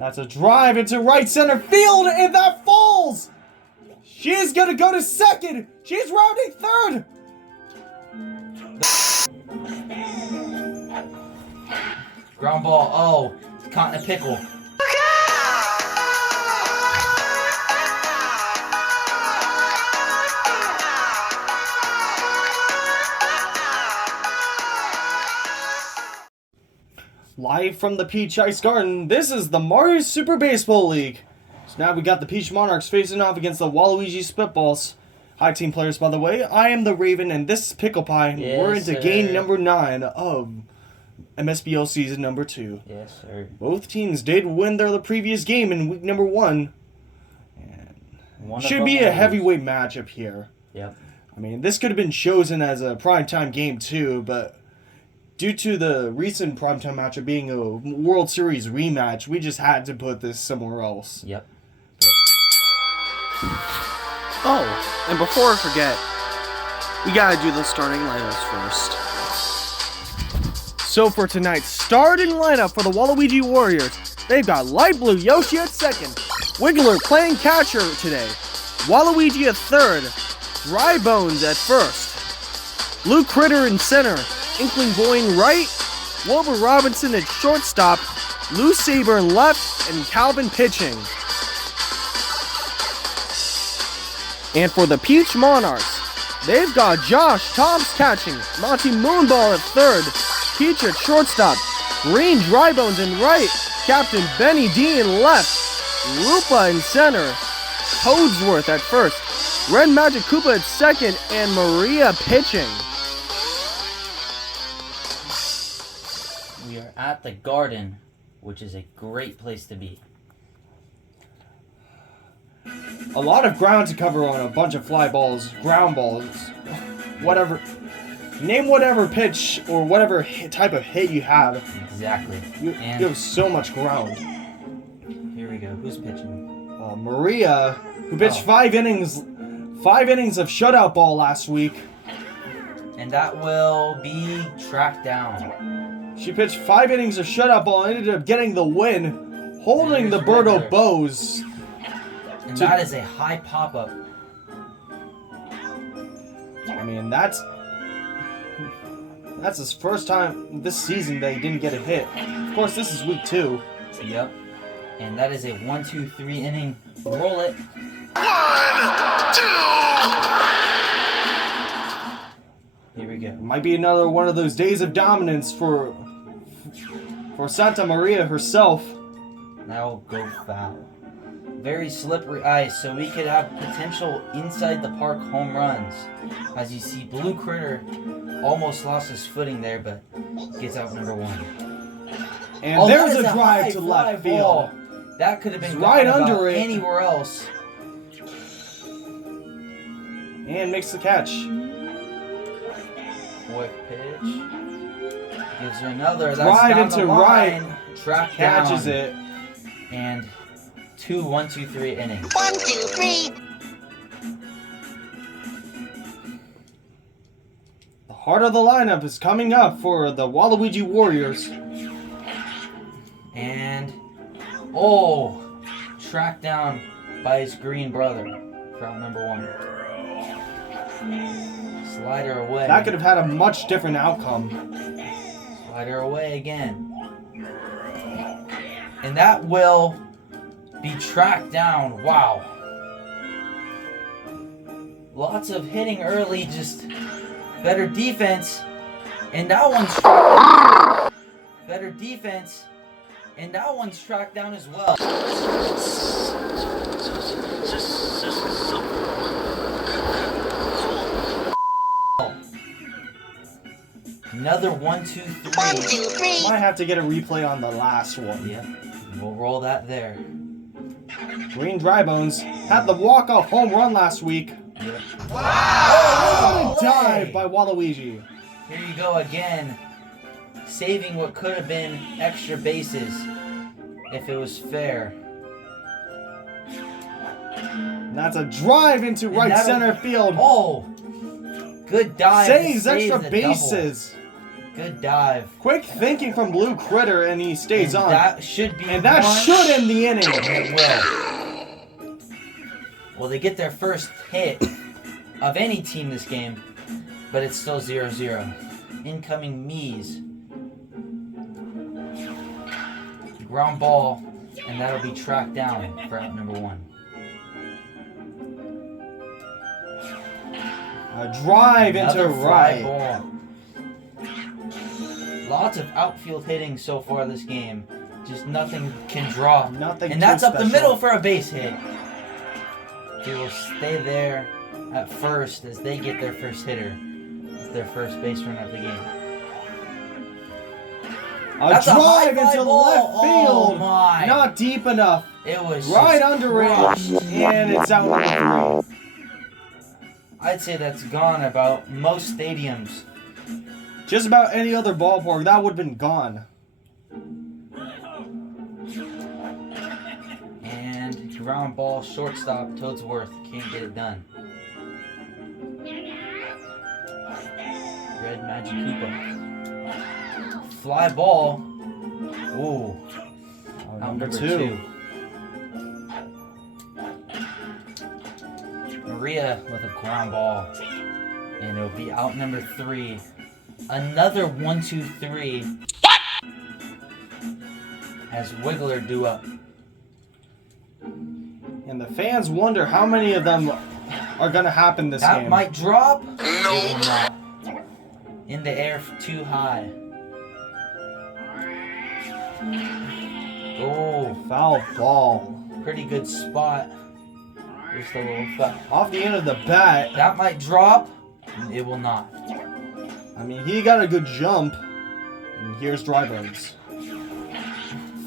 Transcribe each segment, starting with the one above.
That's a drive into right center field, and that falls! She's gonna go to second! She's rounding third! Ground ball. Oh, caught in a pickle. Live from the Peach Ice Garden, this is the Mario Super Baseball League. So now we got the Peach Monarchs facing off against the Waluigi Spitballs. Hi team players, by the way. I am the Raven and this is Pickle Pie. Yes, we're into sir. game number 9 of MSBL season number 2. Yes, sir. Both teams did win the previous game in week number 1. And should be a heavyweight matchup here. Yep. I mean, this could have been chosen as a primetime game too, but due to the recent primetime matchup being a World Series rematch, we just had to put this somewhere else. Yep. Oh, and before I forget, we gotta do the starting lineups first. So for tonight's starting lineup for the Waluigi Warriors, they've got Light Blue Yoshi at second, Wiggler playing catcher today, Waluigi at third, Dry Bones at first, Blue Critter in center, Inkling Boying right, Wilbur Robinson at shortstop, Lou Saber in left, and Calvin pitching. And for the Peach Monarchs, they've got Josh Toms catching, Monty Moonball at third, Peach at shortstop, Green Drybones in right, Captain Benny D in left, Lupa in center, Toadsworth at first, Red Magic Koopa at second, and Maria pitching. We are at the Garden, which is a great place to be. A lot of ground to cover on a bunch of fly balls, ground balls, whatever. Name whatever pitch or whatever type of hit you have. Exactly. You have so much ground. Here we go. Who's pitching? Maria, who pitched 5 innings of shutout ball last week. And that will be tracked down. She pitched 5 innings of shutout ball and ended up getting the win, holding the Birdo Bows. And that is a high pop-up. I mean, that's his first time this season that he didn't get a hit. Of course, this is week 2. Yep. And that is a 1-2-3 inning. Roll it. 1, 2. Here we go. Might be another one of those days of dominance for Santa Maria herself. Now go foul. Very slippery ice, so we could have potential inside the park home runs. As you see, Blue Critter almost lost his footing there, but gets out number 1. And there's a drive to left field. That could have been right under it. Anywhere else. And makes the catch. Quick pitch. Gives her another. That's Drive down into the line. right. Track Catches down. it. And 1-2-3 innings. 1, 2, 3. The heart of the lineup is coming up for the Waluigi Warriors. And tracked down by his green brother. Route number 1. Slider away. That could have had a much different outcome. Slider away again. And that will be tracked down. Wow. Lots of hitting early, just better defense. And that one's tracked down. Better defense. And that one's tracked down as well. Another 1, 2, 3. 1, 2, 3. Might have to get a replay on the last one. Yep. We'll roll that there. Green Drybones had the walk-off home run last week. Yep. Wow! Dive by Waluigi. Here you go again. Saving what could have been extra bases if it was fair. And that's a drive into right center field. Oh! Good dive. Saves to save extra the bases. Double. Good dive. Quick thinking from Blue Critter, and he stays And on. that should be And that one. should end the inning. And it will. Well, they get their first hit of any team this game, but it's still 0-0. Incoming Mies. Ground ball, and that'll be tracked down for out number 1. A drive Another into fly right. ball. Lots of outfield hitting so far this game. Just nothing can draw. Nothing And too that's up the special. middle for a base hit. He will stay there at first as they get their first hitter. It's their first base runner of the game. A drive high fly into ball. left field. Oh my. Not deep enough. It was Right just under crushed. it. And it's out number 3. I'd say that's gone about most stadiums. Just about any other ballpark, that would have been gone. And ground ball, shortstop, Toadsworth can't get it done. Red Magic Koopa. Fly ball. Ooh. Out number 2. Maria with a ground ball. And it'll be out number 3. Another 1-2-3. As Wiggler due up. And the fans wonder how many of them are going to happen this That game. might drop. No. It will not. In the air too high. Oh, Foul ball. pretty good spot. Just a little foul. Off the end of the bat. That might drop. It will not. I mean, he got a good jump. And here's Dryburns.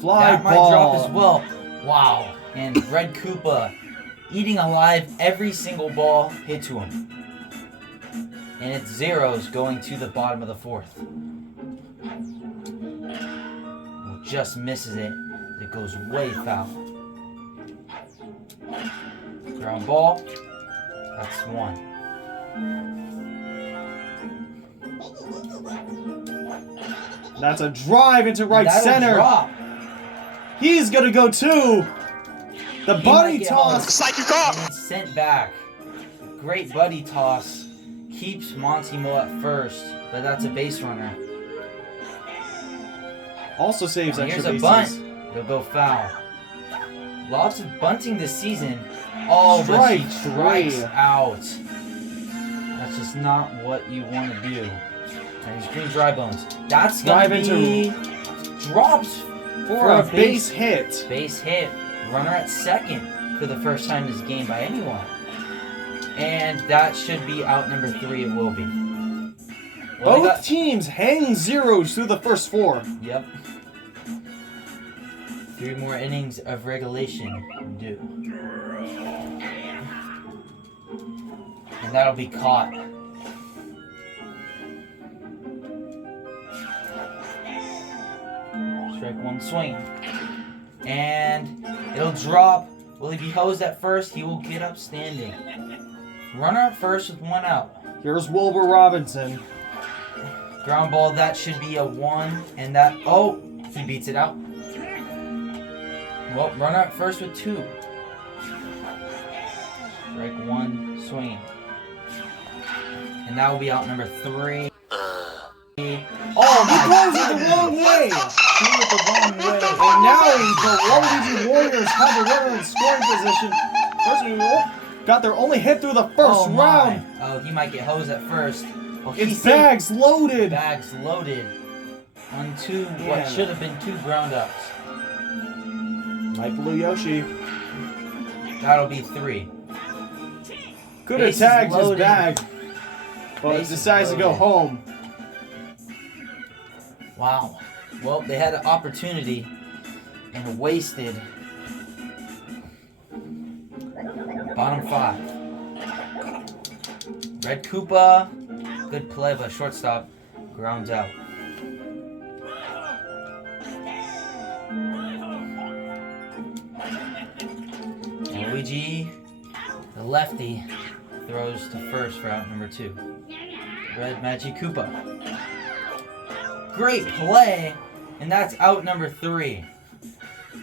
Fly That might ball. drop as well. Wow. And Red Koopa eating alive every single ball hit to him. And it's zeros going to the bottom of the 4th. Just misses it. It goes way foul. Ground ball. That's 1. That's a drive into right That'll center. drop. He's going to go 2. The He buddy might get toss. And it's sent back. Great buddy toss. Keeps Montimo at first, but that's a base runner. Also saves And extra here's a bases. bunt. They'll go foul. Lots of bunting this season. Oh, but Strike she strikes 3. out. That's just not what you want to do. And he's green dry bones. That's going Drive to be drops For a base hit. Base hit. Runner at second for the first time this game by anyone. And that should be out number 3. It will be. Well, Both teams hang zeros through the first 4. Yep. 3 more innings of regulation due. And that'll be caught. Strike 1 swing. And it'll drop. Will he be hosed at first? He will get up standing. Runner at first with 1 out. Here's Wilbur Robinson. Ground ball, that should be a 1. And that, oh, he beats it out. Well, runner at first with 2. Strike 1, swing. And that will be out number 3. Oh He my throws it the goodness. wrong way. Threw it the wrong way. And now the Waluigi Warriors have a runner in scoring position. First we got their only hit through the first Oh my. round. Oh, he might get hosed at first. Oh, he It's saved- bags loaded. Bags loaded on 2, Yeah. what should have been 2 ground ups. Light blue Yoshi. That'll be 3. Could have Bases tagged his loaded. bag, but Bases decides to go loaded. home. Wow. Well, they had an opportunity and wasted. Bottom 5. Red Koopa. Good play by shortstop. Grounds out. Luigi, the lefty, throws to first for out number 2. Red Magic Koopa. Great play. And that's out number 3.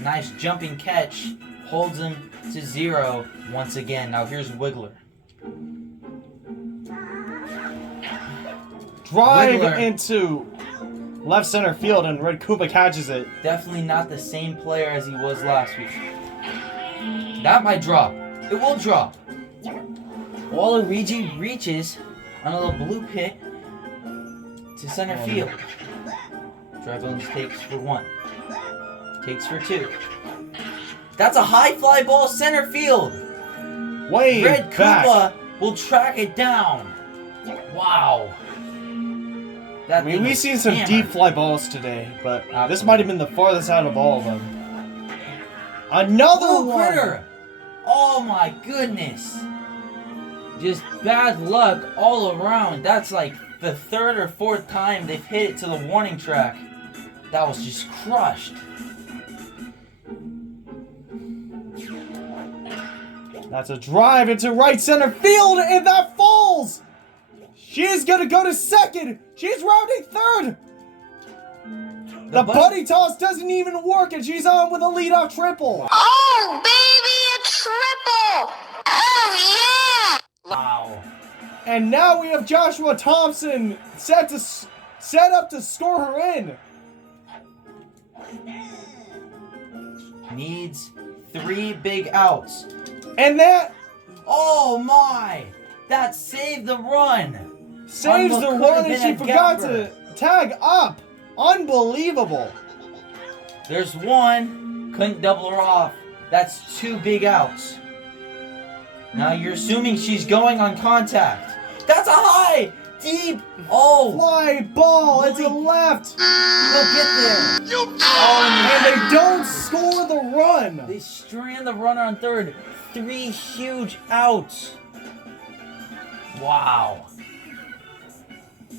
Nice jumping catch. Holds him to 0 once again. Now here's Wiggler. Drive Wiggler. into left center field, and Red Koopa catches it. Definitely not the same player as he was last week. That might drop. It will drop. Waluigi reaches on a little blue pit to center field. Dry Bones takes for 1. Takes for 2. That's a high fly ball center field. Way Red back. Koopa will track it down. Wow. That I mean, thing we've was seen some hammered. deep fly balls today, but this Absolutely. might have been the farthest out of all of them. Another Blue one! critter. Oh my goodness. Just bad luck all around. That's like the 3rd or 4th time they've hit it to the warning track. That was just crushed. That's a drive into right center field, and that falls! She's gonna go to second! She's rounding third! The buddy toss doesn't even work, and she's on with a leadoff triple! Oh, baby, a triple! Oh, yeah! Wow. And now we have Joshua Thompson set up to score her in. Needs 3 big outs. And that Oh my! That saved the run. saves On the what could've run, and been she a forgot gapper. to tag up. Unbelievable. There's 1. Couldn't double her off. That's 2 big outs. Now you're assuming she's going on contact. That's a high! Deep! Oh! Fly ball into Really? left. He'll get there! And they don't score the run. They strand the runner on third. 3 huge outs. Wow.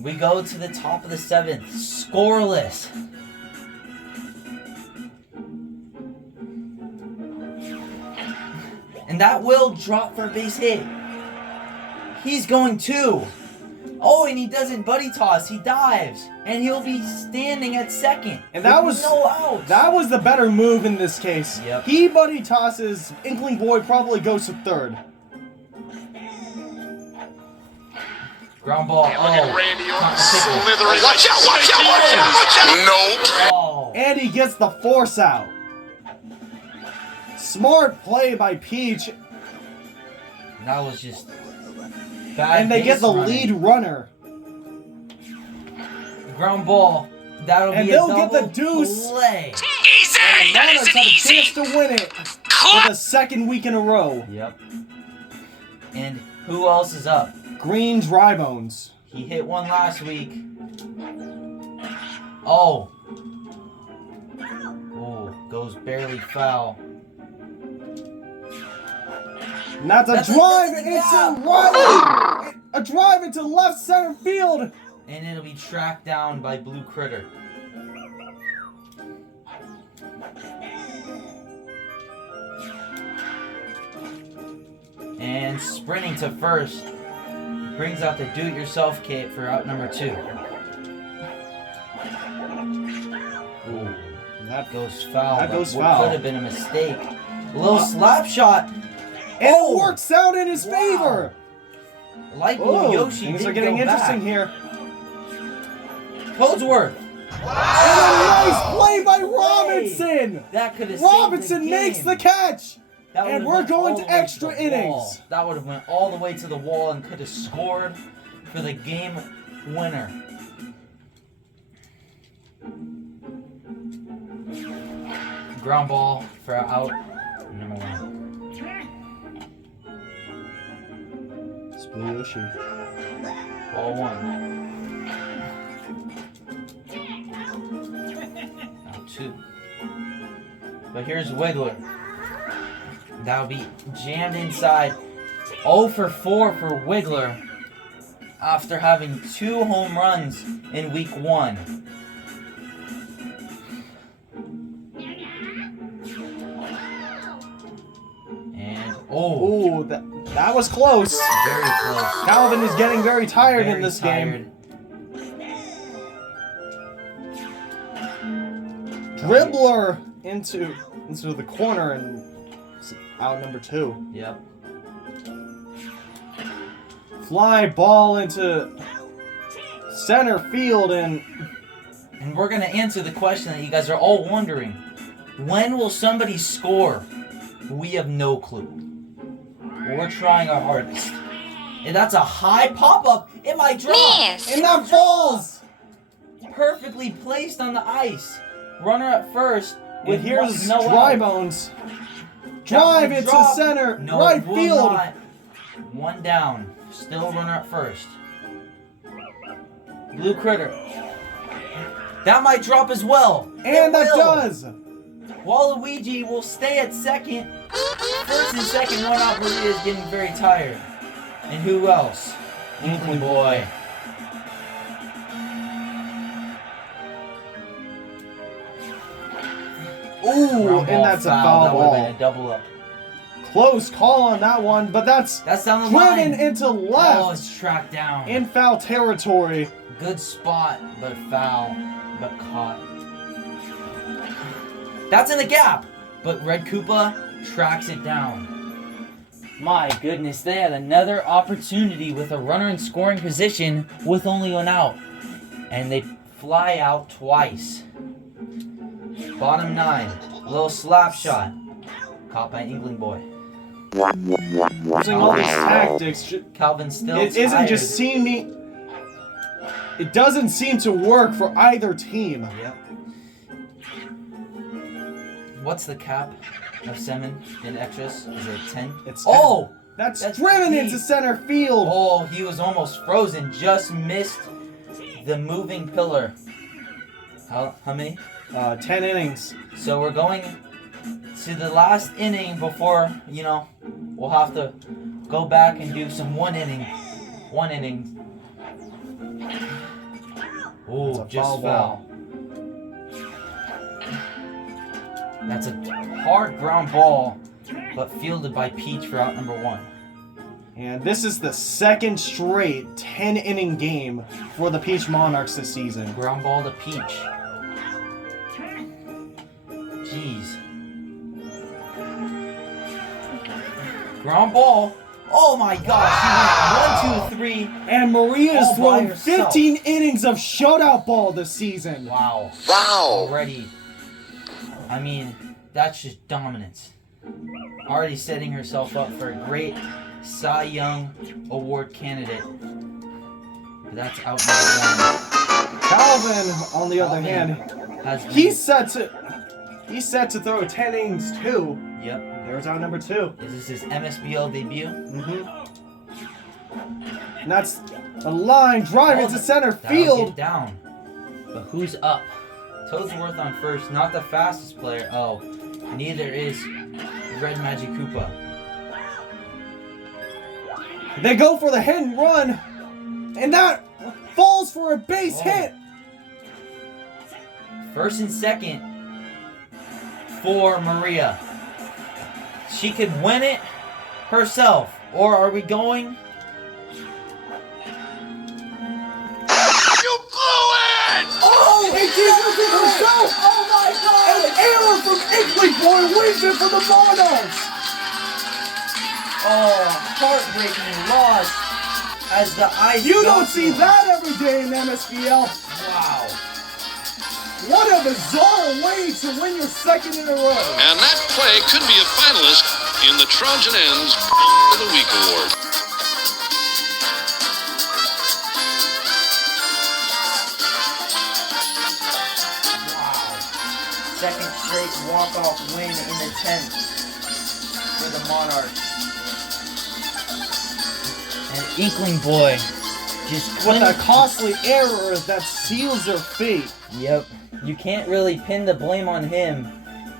We go to the top of the 7th. Scoreless. And that will drop for a base hit. He's going 2. Oh, and he doesn't buddy toss. He dives. And he'll be standing at second. And that with was no outs. That was the better move in this case. Yep. He buddy tosses. Inkling Boy probably goes to third. Ground ball. Oh. Randy Not the pickle. Watch out, watch out, watch out, watch out! No! Oh. And he gets the force out. Smart play by Peach. That was just bad. And they get base the running. lead runner. Ground ball. That'll And be they'll a get the double deuce. play. Easy! And That Monarchs is have a easy! chance to win it for the second week in a row. Yep. And who else is up? Green Dry Bones. He hit 1 last week. Oh. Oh, goes barely foul. And that's a That's a- drive that's a into gap. right. A drive into left center field. And it'll be tracked down by Blue Critter. And sprinting to first. Brings out the do-it-yourself kit for out number 2. Ooh, that goes foul. That but goes what foul. could have been a mistake. A little slap shot. And Oh! it works out in his Wow. favor. Light blue Oh, Yoshi things did are getting go interesting back. here. Codsworth. And a nice play by Robinson. That could have Robinson saved the makes game. the catch. That and would've we're went going all to the way extra the innings. wall. That would have went all the way to the wall and could have scored for the game winner. Ground ball for out number 1. It's Blue Yoshi. Ball 1. Out 2. But here's Wiggler. That'll be jammed inside. 0 for 4 for Wiggler after having 2 home runs in week 1. And Ooh, that was close. very close. Calvin is getting very tired Very in this tired. game. dribbler into the corner and out number 2. Yep. Fly ball into center field and we're going to answer the question that you guys are all wondering. When will somebody score? We have no clue. We're trying our hardest. And that's a high pop-up. It might drop. Miss. and that falls. Perfectly placed on the ice. Runner at first. And here's no Dry out. Bones. That Drive might into drop. center, No, right it will field. not. One down. Still runner at first. Blue Critter. That might drop as well. And It that will. does. Waluigi will stay at second. First and second run out. Maria is getting very tired. And who else? Inkling Boy. Ooh, Ground and that's a foul That would have ball. been a double up. Close call on that one, but that's That's down the driven line. into Oh, left it's tracked down. in foul territory. Good spot, but foul, but caught. That's in the gap, but Red Koopa tracks it down. My goodness, they had another opportunity with a runner in scoring position with only one out. And they fly out twice. Bottom 9, little slap shot. Caught by Inkling Boy. Using all these tactics, Calvin still it isn't tired. just seeming. It doesn't seem to work for either team. Yep. What's the cap of Semin in extras? Is it 10? It's 10. Oh! That's That's driven deep. into center field. Oh, he was almost frozen. Just missed the moving pillar. How many? 10 innings. So we're going to the last inning before, we'll have to go back and do some one inning. That's Ooh, a just foul foul. That's a hard ground ball, but fielded by Peach for out number 1. And this is the second straight 10-inning game for the Peach Monarchs this season. Ground ball to Peach. Jeez. Ground ball. Oh my gosh, he went 1, 2, 3. And Maria's All by thrown herself. 15 innings of shutout ball this season. Wow. Wow. Already. I mean, that's just dominance. Already setting herself up for a great Cy Young Award candidate. But that's out number 1. Calvin, on the other Calvin hand, has been- he's set to throw 10 innings too. Yep. There's out number 2. Is this his MSBL debut? And that's a line drive Oh, into center That'll field. get down. But who's up? Toadsworth on first, not the fastest player. Oh, neither is Red Magic Koopa. They go for the hit and run, and that falls for a base Oh. hit. First and second for Maria. She could win it herself. Or are we going? You blew it! Oh, and she does it herself. Oh my An error from Inkling Boy wins it for the Monarchs. Oh, heartbreaking loss as the ice You goes don't see through. that every day in MSBL. Wow. What a bizarre way to win your second in a row. And that play could be a finalist in the Trojan Ends of the Week Award. Wow. Second straight walk-off win in the 10th for the Monarchs. And Inkling Boy just With a clinched- costly error that seals their fate. Yep. You can't really pin the blame on him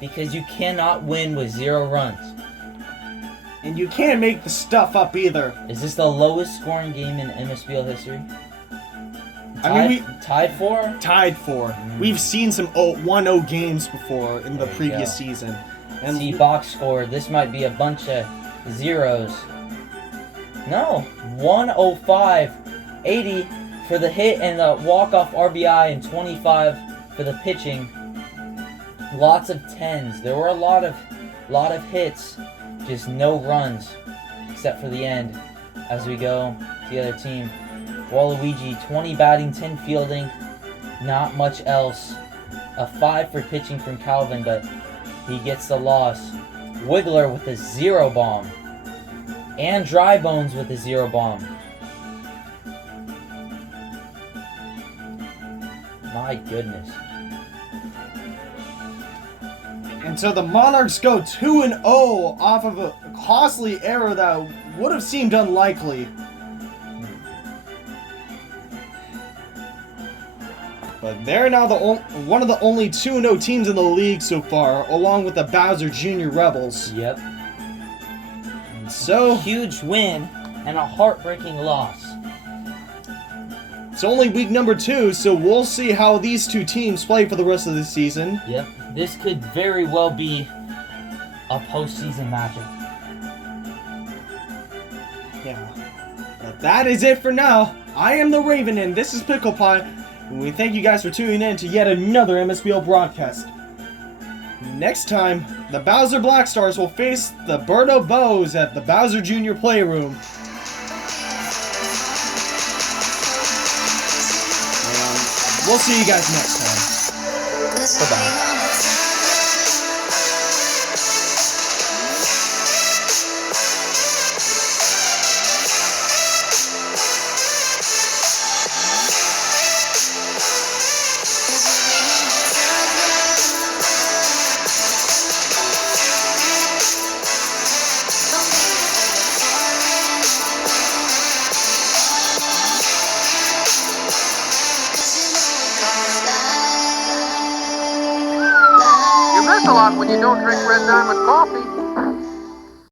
because you cannot win with 0 runs. And you can't make the stuff up either. Is this the lowest scoring game in MSBL history? I mean, Tied for? Tied for. We've seen some 1-0 games before in the There you previous go. season. And See, box score. This might be a bunch of zeros. No. 105, 80 for the hit and the walk-off RBI and 25 for the pitching. Lots of 10s. There were a lot of hits, just no runs, except for the end. As we go to the other team, Waluigi, 20 batting, 10 fielding, not much else. A 5 for pitching from Calvin, but he gets the loss. Wiggler with a 0 bomb. And Dry Bones with a 0 bomb. My goodness. And so the Monarchs go 2-0 off of a costly error that would have seemed unlikely. But they're now one of the only 2-0 teams in the league so far, along with the Bowser Jr. Rebels. Yep. And so, Huge win and a heartbreaking loss. it's only week number 2, so we'll see how these two teams play for the rest of the season. Yep. This could very well be a postseason matchup. Yeah. But that is it for now. I am the Raven, and this is Pickle Pie. And we thank you guys for tuning in to yet another MSBL broadcast. Next time, the Bowser Black Stars will face the Birdo Bows at the Bowser Jr. Playroom. We'll see you guys next time. Bye-bye. You miss a lot when you don't drink Red Diamond coffee.